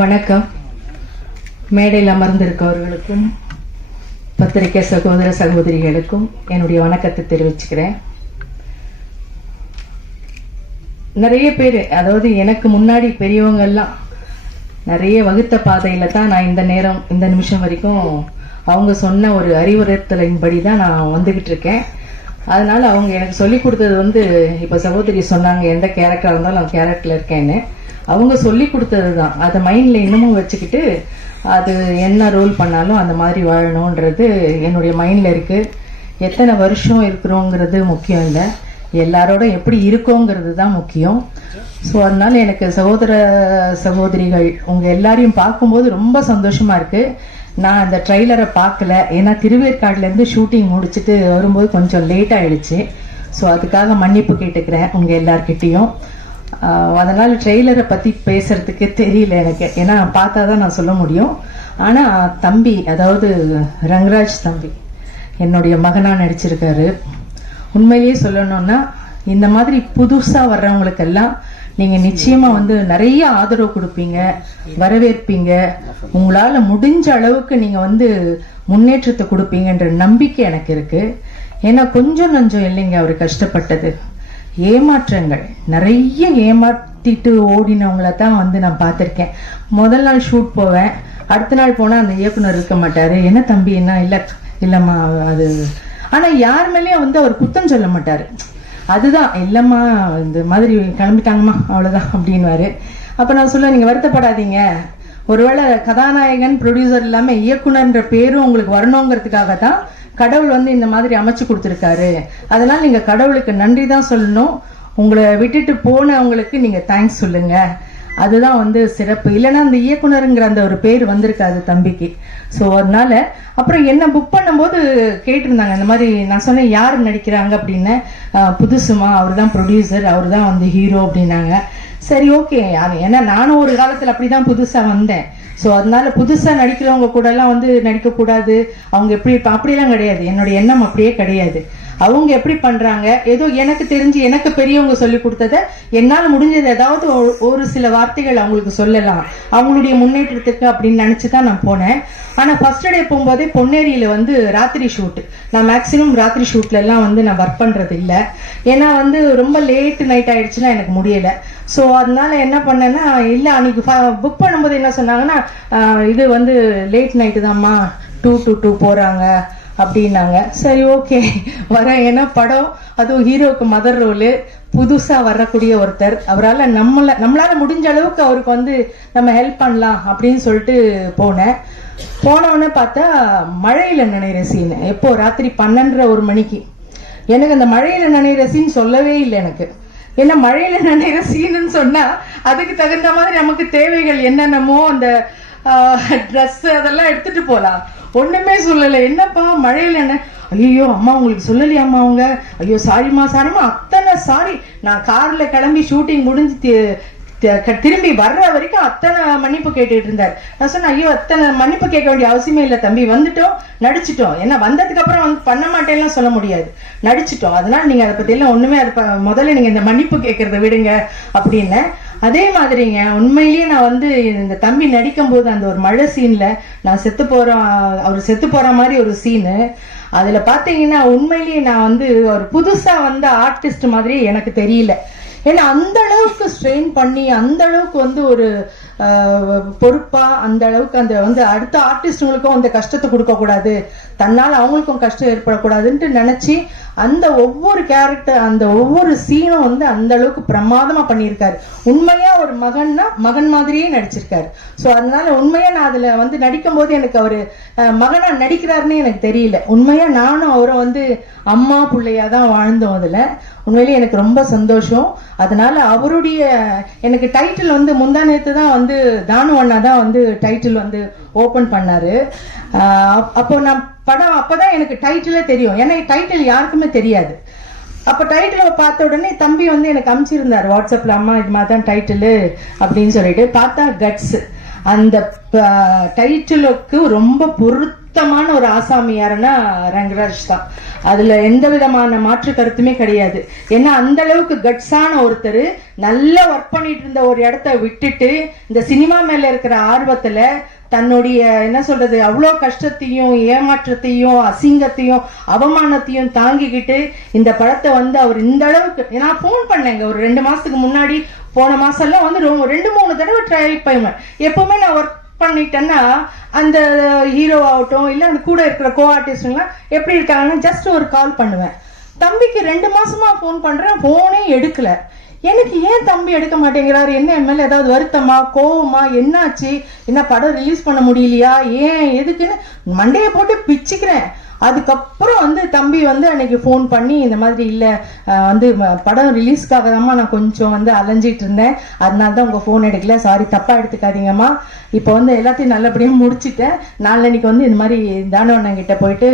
வணக்கம். மேடையில் அமர்ந்திருக்கவர்களுக்கும் பத்திரிகை சகோதர சகோதரிகளுக்கும் என்னுடைய வணக்கத்தை தெரிவிச்சுக்கிறேன். நிறைய பேர், அதாவது எனக்கு முன்னாடி பெரியவங்கெல்லாம் நிறைய வகுத்த பாதையில தான் நான் இந்த நிமிஷம் வரைக்கும் அவங்க சொன்ன ஒரு அறிவுறுத்தலின்படி தான் நான் வந்துகிட்டு இருக்கேன். அதனால அவங்க எனக்கு சொல்லி கொடுத்தது இப்போ சகோதரி சொன்னாங்க எந்த கேரக்டராக இருந்தாலும் அந்த கேரக்டர்ல இருக்கேன்னு. அவங்க சொல்லி கொடுத்தது தான், அதை மைண்டில் இன்னமும் வச்சுக்கிட்டு அது என்ன ரோல் பண்ணாலும் அந்த மாதிரி வாழணுன்றது என்னுடைய மைண்டில் இருக்குது. எத்தனை வருஷம் இருக்கிறோங்கிறது முக்கியம் இல்லை, எல்லாரோட எப்படி இருக்கோங்கிறது தான் முக்கியம். ஸோ அதனால எனக்கு சகோதர சகோதரிகள் உங்கள் எல்லாரையும் பார்க்கும்போது ரொம்ப சந்தோஷமாக இருக்குது. நான் அந்த ட்ரெய்லரை பார்க்கல, ஏன்னா திருவேற்காடுலேருந்து ஷூட்டிங் முடிச்சுட்டு வரும்போது கொஞ்சம் லேட் ஆகிடுச்சு. ஸோ அதுக்காக மன்னிப்பு கேட்டுக்கிறேன் உங்கள் எல்லார்கிட்டையும். அதனால் ட்ரெய்லரை பற்றி பேசுகிறதுக்கு தெரியல எனக்கு, ஏன்னா பார்த்தா தான் நான் சொல்ல முடியும். ஆனால் தம்பி, அதாவது ரங்கராஜ் தம்பி என்னுடைய மகனாக நடிச்சிருக்காரு. உண்மையிலேயே சொல்லணும்னா இந்த மாதிரி புதுசாக வர்றவங்களுக்கெல்லாம் நீங்கள் நிச்சயமாக நிறைய ஆதரவு கொடுப்பீங்க, வரவேற்பீங்க. உங்களால் முடிஞ்ச அளவுக்கு நீங்கள் முன்னேற்றத்தை கொடுப்பீங்கன்ற நம்பிக்கை எனக்கு இருக்குது. ஏன்னா கொஞ்சம் நஞ்சம் இல்லைங்க அவர் கஷ்டப்பட்டது. ஏமாற்றங்கள் நிறைய ஏமாற்றிட்டு ஓடினவங்கள தான் நான் பார்த்துருக்கேன். முதல் நாள் ஷூட் போவேன், அடுத்த நாள் போனால் அந்த இயக்குனர் இருக்க மாட்டார். என்ன தம்பி என்ன இல்லைம்மா அது. ஆனால் யார் மேலேயும் அவர் குத்தம் சொல்ல மாட்டார். அதுதான் இல்லைம்மா இந்த மாதிரி கிளம்பிட்டாங்கம்மா அவ்வளோதான் அப்படின்வாரு. அப்போ நான் சொல்லுவேன், நீங்கள் வருத்தப்படாதீங்க, ஒருவேளை கதாநாயகன் ப்ரொடியூசர் இல்லாமல் இயக்குனர்ன்ற பேரும் உங்களுக்கு வரணுங்கிறதுக்காக தான் கடவுள் இந்த மாதிரி அமைச்சு கொடுத்துருக்காரு. அதனால் நீங்கள் கடவுளுக்கு நன்றி தான் சொல்லணும். உங்களை விட்டுட்டு போனவங்களுக்கு நீங்கள் தேங்க்ஸ் சொல்லுங்க, அதுதான் சிறப்பு. இல்லைன்னா அந்த இயக்குனருங்கிற அந்த ஒரு பேர் வந்திருக்காது தம்பிக்கு. ஸோ அதனால அப்புறம் என்ன புக் பண்ணும்போது கேட்டிருந்தாங்க இந்த மாதிரி. நான் சொன்னேன் யார் நடிக்கிறாங்க அப்படின்னு. புதுசுமா, அவர் தான் ப்ரொடியூசர், அவர் தான் ஹீரோ அப்படின்னாங்க. சரி ஓகே, ஏன்னா நானும் ஒரு காலத்தில் அப்படி தான் புதுசாக வந்தேன். ஸோ அதனால புதுசாக நடிக்கிறவங்க கூடலாம் நடிக்கக்கூடாது, அவங்க அப்படிலாம் கிடையாது. என்னுடைய எண்ணம் அப்படியே கிடையாது. அவங்க எப்படி பண்ணுறாங்க, ஏதோ எனக்கு தெரிஞ்சு எனக்கு பெரியவங்க சொல்லி கொடுத்ததை என்னால் முடிஞ்சது ஏதாவது ஒரு சில வார்த்தைகள் அவங்களுக்கு சொல்லலாம், அவங்களுடைய முன்னேற்றத்துக்கு அப்படின்னு நினச்சி தான் நான் போனேன். ஆனால் ஃபர்ஸ்ட் டே போகும்போதே பொன்னேரியில் ராத்திரி ஷூட்டு. நான் மேக்ஸிமம் ராத்திரி ஷூட்லலாம் நான் ஒர்க் பண்ணுறது இல்லை, ஏன்னா ரொம்ப லேட் நைட் ஆகிடுச்சுன்னா எனக்கு முடியலை. ஸோ அதனால என்ன பண்ணேன்னா, இல்லை அன்றைக்கி புக் பண்ணும்போது என்ன சொன்னாங்கன்னா, இது லேட் நைட்டு தான்மா, 2 to 2 போகிறாங்க அப்படின்னாங்க. சரி ஓகே வரேன். ஏன்னா படம், அதுவும் ஹீரோவுக்கு மதர் ரோலு, புதுசாக வரக்கூடிய ஒருத்தர், அவரால் நம்மளால் முடிஞ்ச அளவுக்கு அவருக்கு நம்ம ஹெல்ப் பண்ணலாம் அப்படின்னு சொல்லிட்டு போனோடனே பார்த்தா மழையில் நனைகிற சீன். எப்போ ராத்திரி 12:30 மணிக்கு. எனக்கு அந்த மழையில் நனைகிற சீன் சொல்லவே இல்லை எனக்கு. ஏன்னா மழையில நனைகிற சீனுன்னு சொன்னா அதுக்கு தகுந்த மாதிரி நமக்கு தேவைகள் என்னென்னமோ அந்த ட்ரெஸ் அதெல்லாம் எடுத்துட்டு போகலாம். ஒண்ணுமே சொல்லலை. என்னப்பா மழையில என்ன, ஐயோ அம்மா உங்களுக்கு சொல்லலையாம்மா அவங்க, ஐயோ சாரிம்மா அத்தனை சாரி. நான் கார்ல கிளம்பி ஷூட்டிங் முடிஞ்சு திரும்பி வர்ற வரைக்கும் அத்தனை மன்னிப்பு கேட்டுட்டு இருந்தார். நான் சொன்னேன், ஐயோ அத்தனை மன்னிப்பு கேட்க வேண்டிய அவசியமே இல்லை தம்பி, வந்துட்டோம் நடிச்சிட்டோம். ஏன்னா வந்ததுக்கு அப்புறம் பண்ண மாட்டேன்லாம் சொல்ல முடியாது, நடிச்சிட்டோம். அதனால நீங்க அதை பத்தி எல்லாம் ஒண்ணுமே முதல்ல நீங்க இந்த மன்னிப்பு கேட்கறத விடுங்க அப்படின்னு. அதே மாதிரிங்க உண்மையிலேயே நான் இந்த தம்பி நடிக்கும் போது அந்த ஒரு மழை சீன்ல நான் அவர் செத்து போற மாதிரி ஒரு சீனு. அதுல பாத்தீங்கன்னா உண்மையிலேயே நான் ஒரு புதுசா வந்த ஆர்டிஸ்ட் மாதிரி எனக்கு தெரியல. ஏன்னா அந்த அளவுக்கு ஸ்ட்ரெயின் பண்ணி, அந்த அளவுக்கு ஒரு பொறுப்பா, அந்த அளவுக்கு அந்த அடுத்த ஆர்டிஸ்டுங்களுக்கும் அந்த கஷ்டத்தை கொடுக்க கூடாது, தன்னால் அவங்களுக்கும் கஷ்டம் ஏற்படக்கூடாதுன்ட்டு நினைச்சு அந்த ஒவ்வொரு கேரக்டர், அந்த ஒவ்வொரு சீனும் அந்த அளவுக்கு பிரமாதமா பண்ணியிருக்காரு. உண்மையா ஒரு மகன் மாதிரியே நடிச்சிருக்காரு. ஸோ அதனால உண்மையா நான் அதுல நடிக்கும் போது எனக்கு அவரு மகனா நடிக்கிறாருன்னு எனக்கு தெரியல. உண்மையா நானும் அவரை அம்மா பிள்ளையா தான் வாழ்ந்தோம். அதுல உண்மையிலேயே எனக்கு ரொம்ப சந்தோஷம். அதனால அவருடைய எனக்கு டைட்டில் முந்தா நேத்து தான் தானு அண்ணா தான் டைட்டில் ஓபன் பண்ணாரு. அப்போ நான் படம் அப்பதான் எனக்கு டைட்டிலே தெரியும், ஏன்னா டைட்டில் யாருக்குமே தெரியாது. அப்போ டைட்டில் பார்த்த உடனே தம்பி எனக்கு அனுப்பிச்சிருந்தார் வாட்ஸ்அப்ல, அம்மா இது மாதிரி தான் டைட்டில் அப்படின்னு சொல்லிட்டு. பார்த்தா கட்ஸ். அந்த டைட்டிலுக்கு ரொம்ப பொருத்தமான ஒரு ஆசாமி யாருன்னா ரங்கராஜ் தான். அதுல எந்த விதமான மாற்று கருத்துமே கிடையாது. ஏன்னா அந்த அளவுக்கு கட்ஸான ஒருத்தர் நல்லா ஒர்க் பண்ணிட்டு இருந்த ஒரு இடத்த விட்டுட்டு இந்த சினிமா மேல இருக்கிற ஆர்வத்துல தன்னுடைய என்ன சொல்றது அவ்வளோ கஷ்டத்தையும் ஏமாற்றத்தையும் அசிங்கத்தையும் அவமானத்தையும் தாங்கிக்கிட்டு இந்த படத்தை வந்து அவர் இந்த அளவுக்கு, நான் ஃபோன் பண்ணேங்க ஒரு 2 மாசத்துக்கு முன்னாடி, போன மாசம் எல்லாம் வந்து 2-3 தடவை ட்ரை பண்ணுவேன். எப்பவுமே நான் ஒர்க் பண்ணிட்டேன்னா அந்த ஹீரோ ஆகட்டும் இல்லை அந்த கூட இருக்கிற கோ ஆர்டிஸ்ட்லாம் எப்படி இருக்காங்கன்னு ஜஸ்ட் ஒரு கால் பண்ணுவேன். தம்பிக்கு 2 மாசமா ஃபோன் பண்றேன், ஃபோனே எடுக்கல. எனக்கு ஏன் தம்பி எடுக்க மாட்டேங்கிறாரு, என்ன எம்எல்ஏ ஏதாவது வருத்தமா கோவமா, என்னாச்சு, என்ன படம் ரிலீஸ் பண்ண முடியலையா, ஏன் எதுக்குன்னு மண்டையை போட்டு பிச்சுக்கிறேன். அதுக்கப்புறம் வந்து தம்பி வந்து அன்னைக்கு ஃபோன் பண்ணி இந்த மாதிரி இல்லை வந்து படம் ரிலீஸ்க்காக தான்மா நான் கொஞ்சம் வந்து அலைஞ்சிட்டு இருந்தேன், அதனால தான் உங்கள் ஃபோன் எடுக்கல, சாரி தப்பாக எடுத்துக்காதீங்கம்மா, இப்போ வந்து எல்லாத்தையும் நல்லபடியாக முடிச்சுட்டேன், நாளைக்கு வந்து இந்த மாதிரி தானவண்ணன் கிட்ட போயிட்டு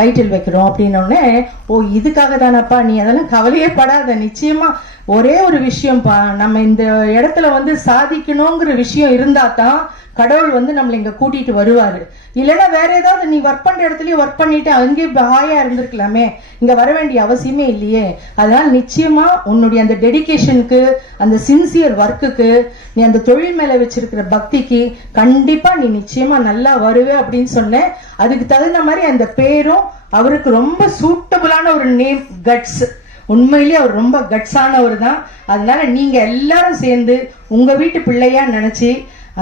டைட்டில் வைக்கிறோம் அப்படின்னோடனே, ஓ இதுக்காக தானப்பா, நீ அதெல்லாம் கவலையே படாத, நிச்சயமா ஒரே ஒரு விஷயம்ப்பா, நம்ம இந்த இடத்துல வந்து சாதிக்கணுங்கிற விஷயம் இருந்தா தான் கடவுள் வந்து நம்மளை இங்க கூட்டிட்டு வருவாரு. இல்லைன்னா வேற ஏதாவது நீ ஒர்க் பண்ற இடத்துலயே ஒர்க் பண்ணிட்டு அங்கேயே ஹாயா இருந்திருக்கலாமே, இங்க வர வேண்டிய அவசியமே இல்லையே. அதனால நிச்சயமா உன்னுடைய அந்த டெடிகேஷனுக்கு, அந்த சின்சியர் ஒர்க்குக்கு, நீ அந்த தொழில் மேல வச்சிருக்கிற பக்திக்கு கண்டிப்பா நீ நிச்சயமா நல்லா வருவே அப்படின்னு சொன்னேன். அதுக்கு தகுந்த மாதிரி அந்த பேரும் அவருக்கு ரொம்ப சூட்டபிளான ஒரு நேம், கட்ஸ். உண்மையிலேயே அவர் ரொம்ப கட்ஸானவர் தான். அதனால நீங்க எல்லாரும் சேர்ந்து உங்க வீட்டு பிள்ளையா நினைச்சு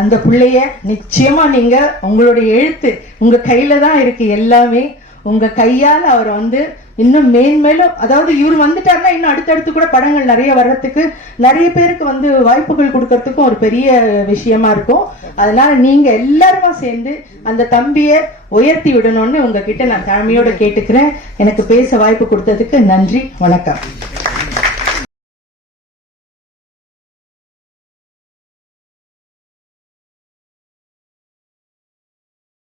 அந்த பிள்ளைய நிச்சயமா நீங்க உங்களுடைய எழுத்து உங்க கையில தான் இருக்கு, எல்லாமே உங்க கையால் அவரை வந்து இன்னும் மேன்மேலும், அதாவது இவர் வந்துட்டாருன்னா இன்னும் அடுத்தடுத்து கூட படங்கள் நிறைய வர்றதுக்கு, நிறைய பேருக்கு வந்து வாய்ப்புகள் கொடுக்கறதுக்கும் ஒரு பெரிய விஷயமா இருக்கும். அதனால நீங்க எல்லாருமா சேர்ந்து அந்த தம்பியை உயர்த்தி விடணும்னு உங்ககிட்ட நான் தாழ்மையோட கேட்டுக்கிறேன். எனக்கு பேச வாய்ப்பு கொடுத்ததுக்கு நன்றி, வணக்கம்.